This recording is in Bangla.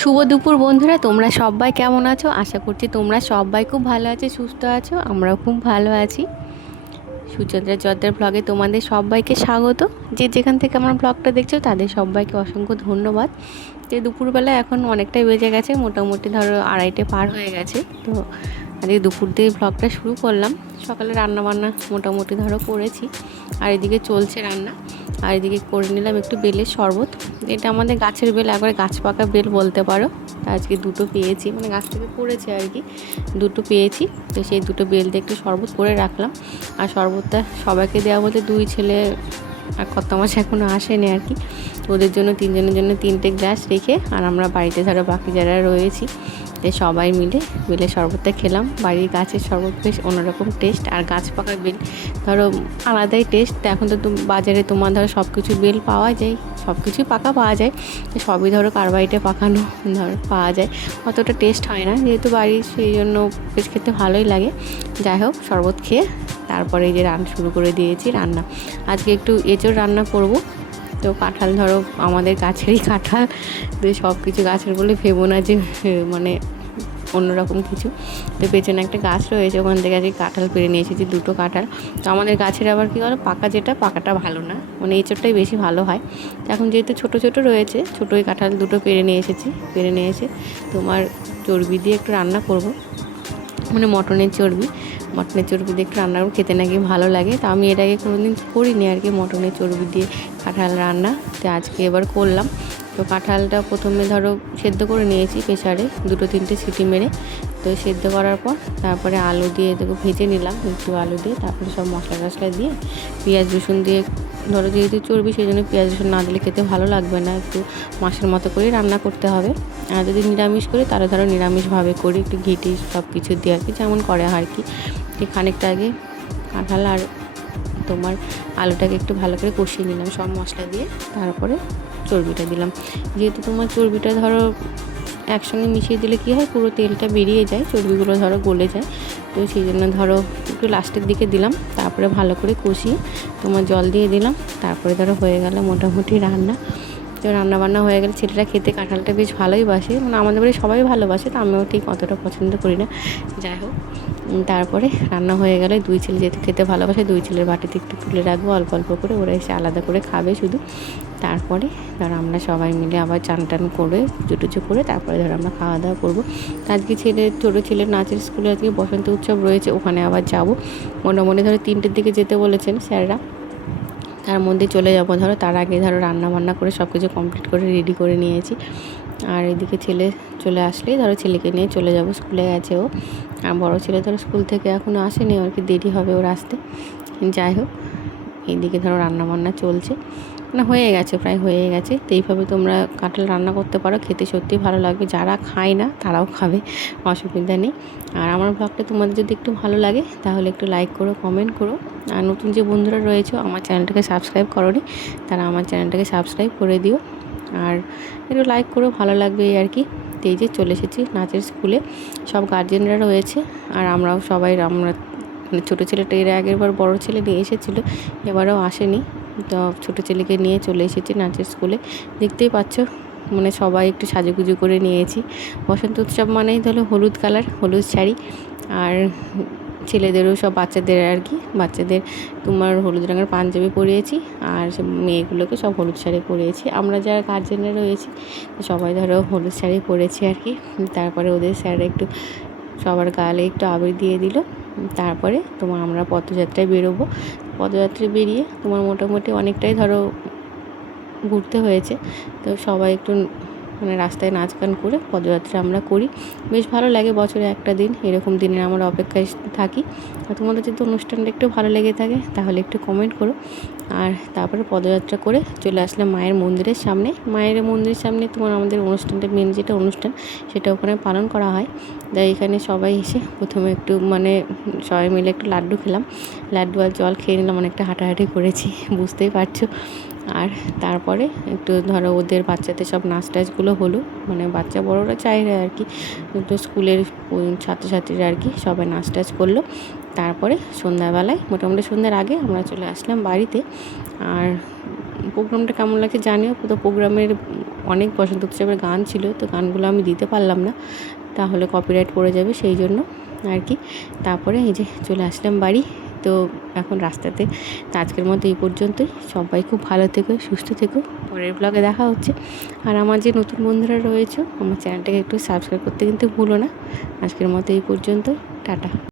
শুভ দুপুর বন্ধুরা, তোমরা সবাই কেমন আছো? আশা করছি তোমরা সবাই খুব ভালো আছো, সুস্থ আছো। আমরাও খুব ভালো আছি। সুচন্দ্রা চদ্দার ব্লগে তোমাদের সবাইকে স্বাগত। যে যেখান থেকে আমার ব্লগটা দেখছো তাদের সবাইকে অসংখ্য ধন্যবাদ। যে দুপুরবেলা এখন অনেকটাই বেজে গেছে, মোটামুটি ধরো 2:30 পার হয়ে গেছে। তো আজকে দুপুর দিয়ে ব্লগটা শুরু করলাম। সকালে রান্নাবান্না মোটামুটি ধরো করেছি, আর এদিকে চলছে রান্না। আর এদিকে করে নিলাম একটু বেলের শরবত। এটা আমাদের গাছের বেল, একবারে গাছ পাকা বেল বলতে পারো। আজকে দুটো পেয়েছি, মানে গাছ থেকে পড়েছে আর কি, দুটো পেয়েছি। তো সেই দুটো বেল দিয়ে একটু শরবত করে রাখলাম। আর শরবতটা সবাইকে দেওয়া বলতে দুই ছেলে আর কর্তা মাস এখনও আসেনি আর কি। ওদের জন্য তিনজনের জন্য 3টে গ্লাস রেখে, আর আমরা বাড়িতে ধরো বাকি যারা রয়েছি সবাই মিলে বেলের শরবতটা খেলাম। বাড়ির গাছের শরবত বেশ অন্যরকম টেস্ট, আর গাছ পাকা বেল ধরো আলাদাই টেস্ট। এখন তো বাজারে তোমার ধরো সব কিছু বেল পাওয়া যায়, সব কিছুই পাকা পাওয়া যায়, সবই ধরো কার্বাইডে পাকানো ধরো পাওয়া যায়, অতটা টেস্ট হয় না যেহেতু বাড়ির, সেই জন্য বেশ খেতে ভালোই লাগে। যাই হোক, শরবত খেয়ে তারপরে এই যে রান্না শুরু করে দিয়েছি। রান্না আজকে একটু এঁচোড় রান্না করব। তো কাঁঠাল ধরো আমাদের গাছেরই কাঁঠাল, তো সব কিছু গাছের বলে ভেবো না যে মানে অন্যরকম কিছু। তো পেছনে একটা গাছ রয়েছে, ওখান থেকে আজকে কাঁঠাল পেড়ে নিয়ে এসেছি, দুটো কাঁঠাল। তো আমাদের গাছের আবার কী বলো, পাকা যেটা পাকাটা ভালো না, মানে এঁচোড়টাই বেশি ভালো হয়। তো এখন যেহেতু ছোটো ছোটো রয়েছে, ছোটোই কাঁঠাল দুটো পেড়ে নিয়ে এসেছি। পেড়ে নিয়ে এসে তোমার চর্বি দিয়ে একটু রান্না করব, মানে মটনের চর্বি দিয়ে একটু রান্না করে খেতে নাকি ভালো লাগে। তো আমি এর আগে কোনোদিন করিনি আর কি মটনের চর্বি দিয়ে কাঁঠাল রান্না। তো আজকে এবার করলাম। তো কাঁঠালটা প্রথমে ধরো সেদ্ধ করে নিয়েছি প্রেসারে, 2-3টে সিটি মেরে। তো সেদ্ধ করার পর তারপরে আলু দিয়ে দেখো ভেজে নিলাম একটু আলু দিয়ে, তারপরে সব মশলা টশলা দিয়ে পেঁয়াজ রসুন দিয়ে, ধরো যেহেতু চর্বি সেই জন্য পেঁয়াজ রসুন না দিলে খেতে ভালো লাগবে না, একটু মাছের মতো করে রান্না করতে হবে। আর যদি নিরামিষ করি তাহলে ধরো নিরামিষভাবে করি, একটু ঘিটি সব কিছু দিয়ে আর কি, যেমন করে আর কি। খানিকটা আগে কাঁঠাল আর তোমার আলুটাকে একটু ভালো করে কষিয়ে নিলাম সব মশলা দিয়ে, তারপরে চর্বিটা দিলাম। যেহেতু তোমার চর্বিটা ধরো একসঙ্গে মিশিয়ে দিলে কী হয়, পুরো তেলটা বেরিয়ে যায়, চর্বিগুলো ধরো গলে যায়। তো সেই জন্য ধরো একটু লাস্টের দিকে দিলাম, তারপরে ভালো করে কষিয়ে তোমার জল দিয়ে দিলাম। তারপরে ধরো হয়ে গেল মোটামুটি রান্না। তো রান্নাবান্না হয়ে গেলে ছেলেরা খেতে কাঁঠালটা বেশ ভালোই বাসে, মানে আমাদের বাড়ি সবাই ভালোবাসে, তো আমিও ঠিক অতটা পছন্দ করি না। যাই হোক, তারপরে রান্না হয়ে গেলে দুই ছেলে যেহেতু খেতে ভালোবাসে, দুই ছেলের বাটিতে একটু তুলে রাখবো অল্প অল্প করে, ওরা এসে আলাদা করে খাবে শুধু। তারপরে ধরো আমরা সবাই মিলে আবার চান টান করে পুজো করে তারপরে ধরো আমরা খাওয়া দাওয়া করবো। আজকে ছোটো ছেলের নাচের স্কুলে আজকে বসন্ত উৎসব রয়েছে, ওখানে আবার যাবো। মোটামুটি ধরো 3টের দিকে যেতে বলেছেন স্যাররা, তার মধ্যে চলে যাবো। ধরো তার আগে ধরো রান্না বান্না করে সব কিছু কমপ্লিট করে রেডি করে নিয়েছি। আর এদিকে ছেলে চলে আসলেই ধরো ছেলেকে নিয়ে চলে যাব, স্কুলে গেছে ও। আর বড়ো ছেলে ধরো স্কুল থেকে এখনও আসেনি, আর কি দেরি হবে ওর আসতে। যাই হোক, এইদিকে ধরো রান্নাবান্না চলছে, মানে হয়ে গেছে, প্রায় হয়ে গেছে। তো এইভাবে তোমরা কাঁঠাল রান্না করতে পারো, খেতে সত্যিই ভালো লাগবে, যারা খায় না তারাও খাবে, অসুবিধা নেই। আর আমার ব্লগটা তোমাদের যদি একটু ভালো লাগে তাহলে একটু লাইক করো, কমেন্ট করো। আর নতুন যে বন্ধুরা রয়েছে আমার চ্যানেলটাকে সাবস্ক্রাইব করোনি, তারা আমার চ্যানেলটাকে সাবস্ক্রাইব করে দিও। আর একটু লাইক করো, ভালো লাগবে এই আর কি। তো এই যে চলে এসেছি নাচের স্কুলে, সব গার্জেনরা রয়েছে, আর আমরাও সবাই, আমরা মানে ছোটো ছেলেটা এর আগের বার বড়ো ছেলে নিয়ে এসেছিলো, এবারেও আসেনি। তো ছোটো ছেলেকে নিয়ে চলে এসেছি নাচের স্কুলে। দেখতেই পাচ্ছ, মানে সবাই একটু সাজুগুজু করে নিয়েছি। বসন্ত উৎসব মানেই ধরো হলুদ কালার, হলুদ শাড়ি। আর ছেলেদেরও সব বাচ্চাদের আর কি, বাচ্চাদের তোমার হলুদ রঙের পাঞ্জাবি পরিয়েছি, আর মেয়েগুলোকে সব হলুদ শাড়ি পরিয়েছি। আমরা যারা গার্জেনরা রয়েছি সবাই ধরো হলুদ শাড়ি পরেছি আর কি। তারপরে ওদের স্যাররা একটু সবার গালে একটু আবির দিয়ে দিল। তারপরে তোমার আমরা পদযাত্রায় বেরোবো। পদযাত্রায় বেরিয়ে তোমার মোটামুটি অনেকটাই ধরো ঘুরতে হয়েছে। তো সবাই একটু মানে রাস্তায় নাচ গান করে পদযাত্রা আমরা করি, বেশ ভালো লাগে। বছরে একটা দিন এরকম দিনের আমরা অপেক্ষায় থাকি। আর তোমাদের যদি অনুষ্ঠানটা একটু ভালো লেগে থাকে তাহলে একটু কমেন্ট করো। আর তারপরে পদযাত্রা করে চলে আসলাম মায়ের মন্দিরের সামনে। মায়ের মন্দিরের সামনে তোমার আমাদের অনুষ্ঠানটা, মেন যেটা অনুষ্ঠান সেটা ওখানে পালন করা হয়। তাই এখানে সবাই এসে প্রথমে একটু মানে সবাই মিলে একটু লাড্ডু খেলাম, লাড্ডু আর জল খেয়ে নিলাম, অনেকটা হাঁটাহাঁটি করেছি বুঝতেই পারছো। আর তারপরে একটু ধরো ওদের বাচ্চাদের সব নাচ টাচগুলো হলো, মানে বাচ্চা বড়রা চাইলে আর কি, তো স্কুলের ছাত্রছাত্রীরা আর কি সবাই নাচ টাচ করলো। তারপরে সন্ধ্যাবেলায় মোটামুটি সন্ধ্যার আগে আমরা চলে আসলাম বাড়িতে। আর প্রোগ্রামটা কেমন লাগছে জানিও। তো প্রোগ্রামের অনেক বসন্ত উৎসবের গান ছিল, তো গানগুলো আমি দিতে পারলাম না, তাহলে কপিরাইট পড়ে যাবে, সেই জন্য আর কি। তারপরে এই যে চলে আসলাম বাড়ি। তো এখন রাস্তাতে। তো আজকের মতো এই পর্যন্তই। সবাই খুব ভালো থেকো, সুস্থ থেকো। পরের ব্লগে দেখা হচ্ছে। আর আমার যে নতুন বন্ধুরা রয়েছে, আমার চ্যানেলটাকে একটু সাবস্ক্রাইব করতে কিন্তু ভুলো না। আজকের মতো এই পর্যন্ত। টাটা।